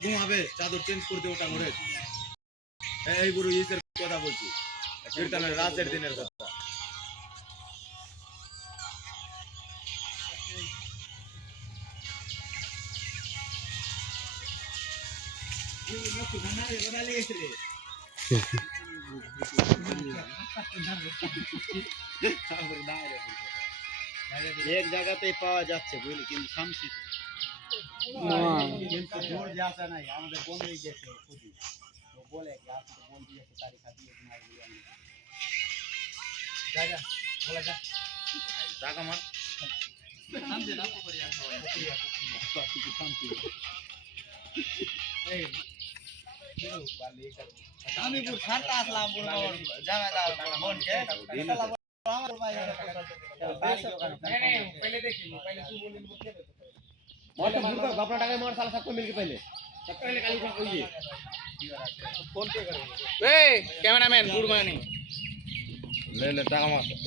ঘুমাবে চাদর চেঞ্জ করতে ওটা করে এই গুরু ঈদের কথা বলছি কীর্তনের রাতের দিনের কথা এক জায়গাতেই পাওয়া যাচ্ছে বুঝলি কিন্তু শামসি কিন্তু জোর যাচ্ছে নাই আমাদের বন্ধ হয়ে গেছে খুঁজি তো বলে কি আপনি তো বল দিয়েছে তারিখ দিয়ে তোমার বলে আমি যা যা বলা যা টাকা মার শামসি না করি আর সবাই শামসি শামসি এই আমি পুরো ছাড়তে আসলাম পুরো জানা দাও মনকে আমার ভাই पहले देखी पहले तू बोल मार तो भूल कर अपना टाका मार साला सबको मिलके पहले सबको पहले काली को ये फोन पे करो ए कैमरामैन गुड मॉर्निंग ले ले टाका मार